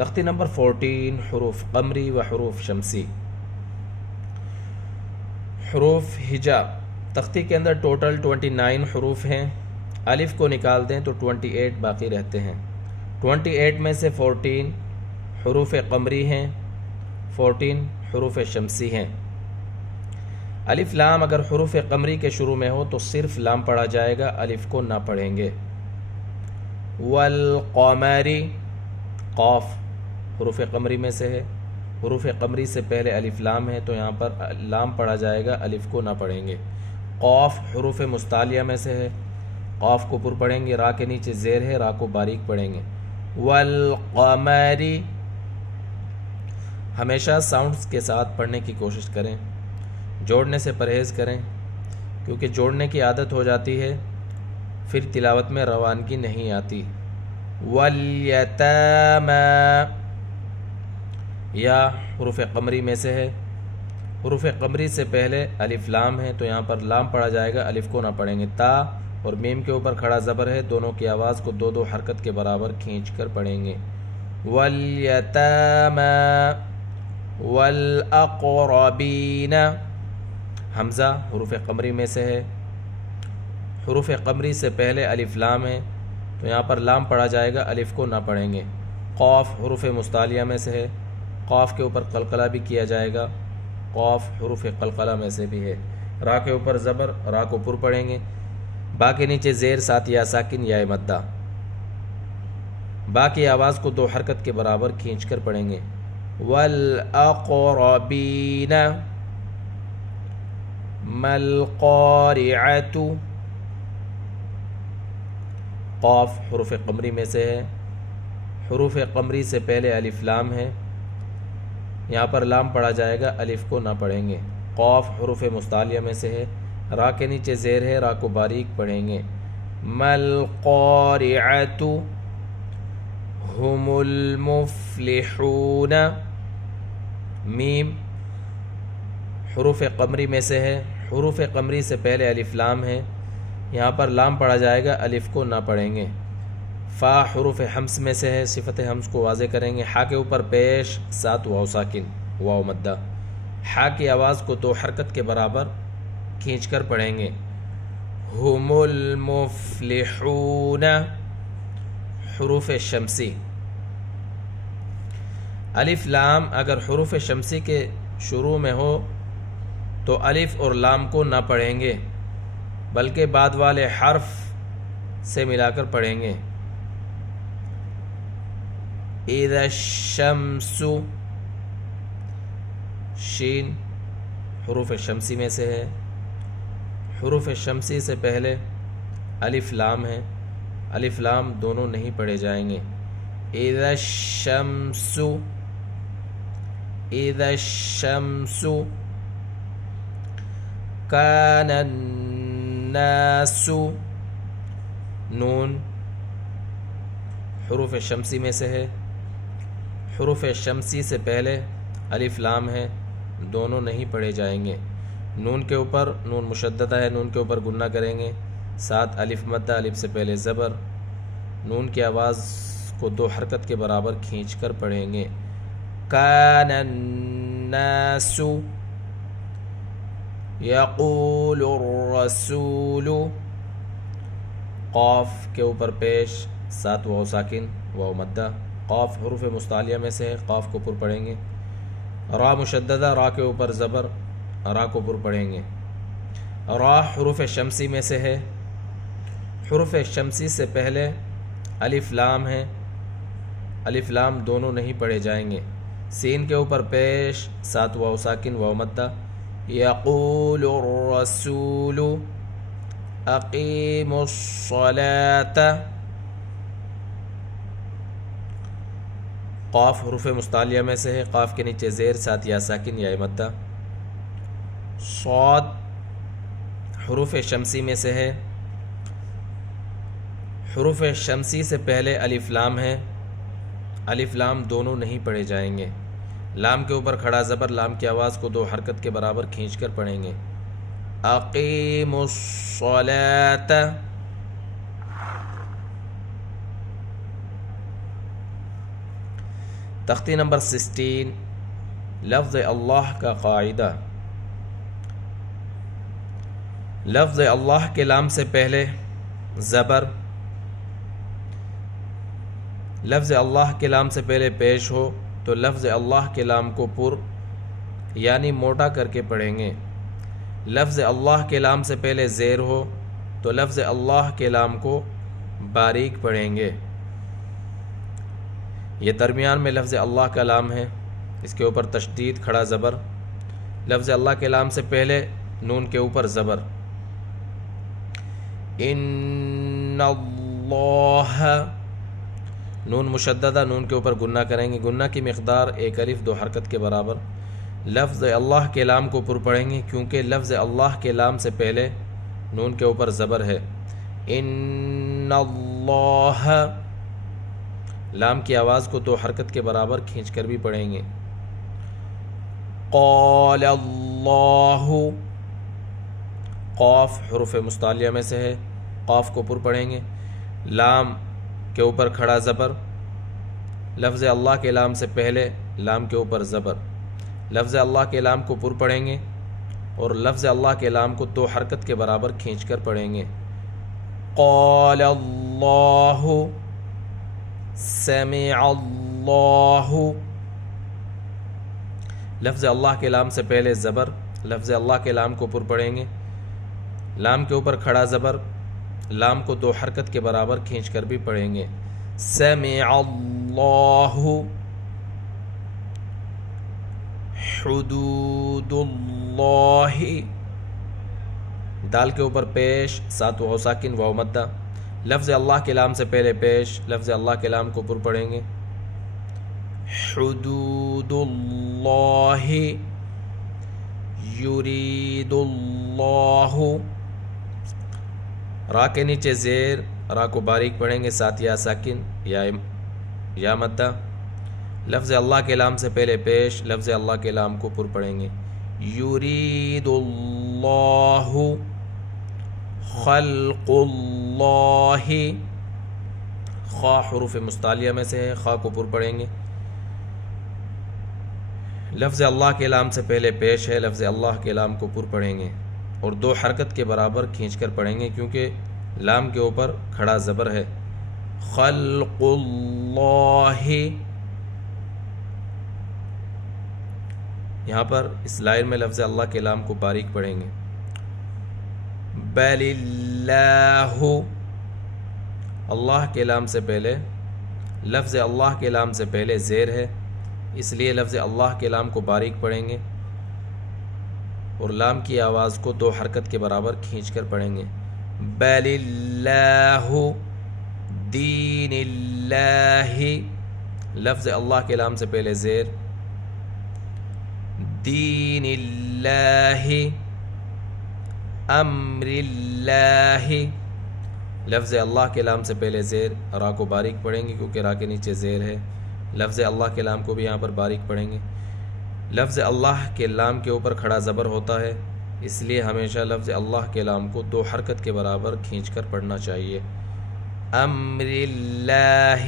تختی نمبر 14 حروف قمری و حروف شمسی۔ حروف ہجا تختی کے اندر ٹوٹل 29 حروف ہیں، الف کو نکال دیں تو 28 باقی رہتے ہیں۔ 28 میں سے 14 حروف قمری ہیں، 14 حروف شمسی ہیں۔ الف لام اگر حروف قمری کے شروع میں ہو تو صرف لام پڑھا جائے گا، الف کو نہ پڑھیں گے۔ والقمری، قاف حروف قمری میں سے ہے، حروف قمری سے پہلے الف لام ہے تو یہاں پر لام پڑھا جائے گا، الف کو نہ پڑھیں گے۔ قاف حروف مستعلیہ میں سے ہے، قاف کو پر پڑھیں گے، را کے نیچے زیر ہے، را کو باریک پڑھیں گے۔ والقمری، ہمیشہ ساؤنڈز کے ساتھ پڑھنے کی کوشش کریں، جوڑنے سے پرہیز کریں، کیونکہ جوڑنے کی عادت ہو جاتی ہے پھر تلاوت میں روانگی نہیں آتی۔ والیتامی، یا حروف قمری میں سے ہے، حروف قمری سے پہلے الف لام ہے تو یہاں پر لام پڑھا جائے گا، الف کو نہ پڑھیں گے۔ تا اور میم کے اوپر کھڑا زبر ہے، دونوں کی آواز کو دو حرکت کے برابر کھینچ کر پڑھیں گے۔ والیتامی والاقربین، حمزہ حروف قمری میں سے ہے، حروف قمری سے پہلے الف لام ہے تو یہاں پر لام پڑھا جائے گا، الف کو نہ پڑھیں گے۔ قاف حروف مستعلیہ میں سے ہے، قاف کے اوپر قلقلہ بھی کیا جائے گا، قاف حروف قلقلہ میں سے بھی ہے۔ را کے اوپر زبر، را کو پر پڑھیں گے، با کے نیچے زیر ساتھ یا ساکن یا مدہ، با کی آواز کو دو حرکت کے برابر کھینچ کر پڑھیں گے۔ والاقربین، مالقارعۃ، قاف حروف قمری میں سے ہے، حروف قمری سے پہلے الف لام ہے، یہاں پر لام پڑھا جائے گا، الف کو نہ پڑھیں گے۔ قاف حروف مستعلیہ میں سے ہے، را کے نیچے زیر ہے، را کو باریک پڑھیں گے۔ مالقارعۃ ہم المفلحون، میم حروف قمری میں سے ہے، حروف قمری سے پہلے الف لام ہے، یہاں پر لام پڑھا جائے گا، الف کو نہ پڑھیں گے۔ فا حروف حمز میں سے ہے، صفت حمز کو واضح کریں گے، ہا کے اوپر پیش سات واو ساکن، واو مدہ، ہا کی آواز کو دو حرکت کے برابر کھینچ کر پڑھیں گے۔ ہم المفلحون، حروف شمسی، الف لام اگر حروف شمسی کے شروع میں ہو تو الف اور لام کو نہ پڑھیں گے بلکہ بعد والے حرف سے ملا کر پڑھیں گے۔ اذا الشمس، شین حروف شمسی میں سے ہے، حروف شمسی سے پہلے الف لام ہے، الف لام دونوں نہیں پڑھے جائیں گے۔ اذا الشمس، اذا الشمس، کان الناس، نون حروف شمسی میں سے ہے، حروف شمسی سے پہلے الف لام ہے، دونوں نہیں پڑھے جائیں گے۔ نون کے اوپر، نون مشددہ ہے، نون کے اوپر گنہ کریں گے، ساتھ الف مدہ، الف سے پہلے زبر، نون کی آواز کو دو حرکت کے برابر کھینچ کر پڑھیں گے۔ کان الناس یقول الرسول، قاف کے اوپر پیش سات واو ساکن، واو مدہ، قاف حروف مستعلیہ میں سے ہے، قاف کو پر پڑھیں گے۔ را مشددہ، را کے اوپر زبر، را کو پر پڑھیں گے۔ را حروف شمسی میں سے ہے، حروف شمسی سے پہلے الف لام ہے، الف لام دونوں نہیں پڑھے جائیں گے۔ سین کے اوپر پیش سات واو ساکن، واو مدہ، یقول الرسول اقیموا الصلاة، قاف حروف مستعلیہ میں سے ہے، قاف کے نیچے زیر ساتھ یا ساکن یا مدہ۔ صاد حروف شمسی میں سے ہے، حروف شمسی سے پہلے الف لام ہے، الف لام دونوں نہیں پڑھے جائیں گے۔ لام کے اوپر کھڑا زبر، لام کی آواز کو دو حرکت کے برابر کھینچ کر پڑھیں گے۔ اقیموا الصلاة، تختی نمبر 16 لفظ اللہ کا قاعدہ۔ لفظ اللہ کے لام سے پہلے زبر، لفظ اللہ کے لام سے پہلے پیش ہو تو لفظ اللہ کے لام کو پر یعنی موٹا کر کے پڑھیں گے۔ لفظ اللہ کے لام سے پہلے زیر ہو تو لفظ اللہ کے لام کو باریک پڑھیں گے۔ یہ درمیان میں لفظ اللہ کا لام ہے، اس کے اوپر تشدید کھڑا زبر۔ لفظ اللہ کے لام سے پہلے نون کے اوپر زبر۔ ان اللہ، نون مشددہ، نون کے اوپر گنہ کریں گے، گنہ کی مقدار 1 الف 2 حرکت کے برابر۔ لفظ اللہ کے لام کو پر پڑھیں گے کیونکہ لفظ اللہ کے لام سے پہلے نون کے اوپر زبر ہے۔ ان اللہ، لام کی آواز کو 2 حرکت کے برابر کھینچ کر بھی پڑھیں گے۔ قال اللہ، قاف حروف مستعلیہ میں سے ہے، قاف کو پر پڑھیں گے۔ لام کے اوپر کھڑا زبر، لفظ اللہ کے لام سے پہلے لام کے اوپر زبر۔ لفظ اللہ کے لام کو پر پڑھیں گے اور لفظ اللہ کے لام کو 2 حرکت کے برابر کھینچ کر پڑھیں گے۔ قال اللہ، سمع اللہ، لفظ اللہ کے لام سے پہلے زبر، لفظ اللہ کے لام کو پر پڑھیں گے، لام کے اوپر کھڑا زبر، لام کو 2 حرکت کے برابر کھینچ کر بھی پڑھیں گے۔ سمع اللہ، حدود اللہ، دال کے اوپر پیش، 7 واو ساکن واو مدہ۔ لفظ اللہ کے لام سے پہلے پیش، لفظ اللہ کے لام کو پر پڑھیں گے۔ حدود اللہ، یرید اللہ، را کے نیچے زیر، را کو باریک پڑھیں گے، 7 یا ساکن یا مدہ۔ لفظ اللہ کے لام سے پہلے پیش، لفظ اللہ کے لام کو پر پڑھیں گے۔ یرید اللہ، خلق اللہ، خا حروف مستعلیہ میں سے ہے، خا کو پر پڑھیں گے۔ لفظ اللہ کے لام سے پہلے پیش ہے، لفظ اللہ کے لام کو پر پڑھیں گے اور 2 حرکت کے برابر کھینچ کر پڑھیں گے کیونکہ لام کے اوپر کھڑا زبر ہے۔ خلق اللہ، یہاں پر اس لائن میں لفظ اللہ کے لام کو باریک پڑھیں گے۔ بل اللہ، اللہ کے لام سے پہلے، لفظ اللہ کے لام سے پہلے زیر ہے، اس لیے لفظ اللہ کے لام کو باریک پڑھیں گے اور لام کی آواز کو 2 حرکت کے برابر کھینچ کر پڑھیں گے۔ بل اللہ، دین اللہ، لفظ اللہ کے لام سے پہلے زیر، دین اللہ، امر اللہ، لفظ اللہ کے لام سے پہلے زیر، را کو باریک پڑھیں گے کیونکہ را کے نیچے زیر ہے۔ لفظ اللہ کے لام کو بھی یہاں پر باریک پڑھیں گے۔ لفظ اللہ کے لام کے اوپر کھڑا زبر ہوتا ہے، اس لیے ہمیشہ لفظ اللہ کے لام کو 2 حرکت کے برابر کھینچ کر پڑھنا چاہیے۔ امر اللہ،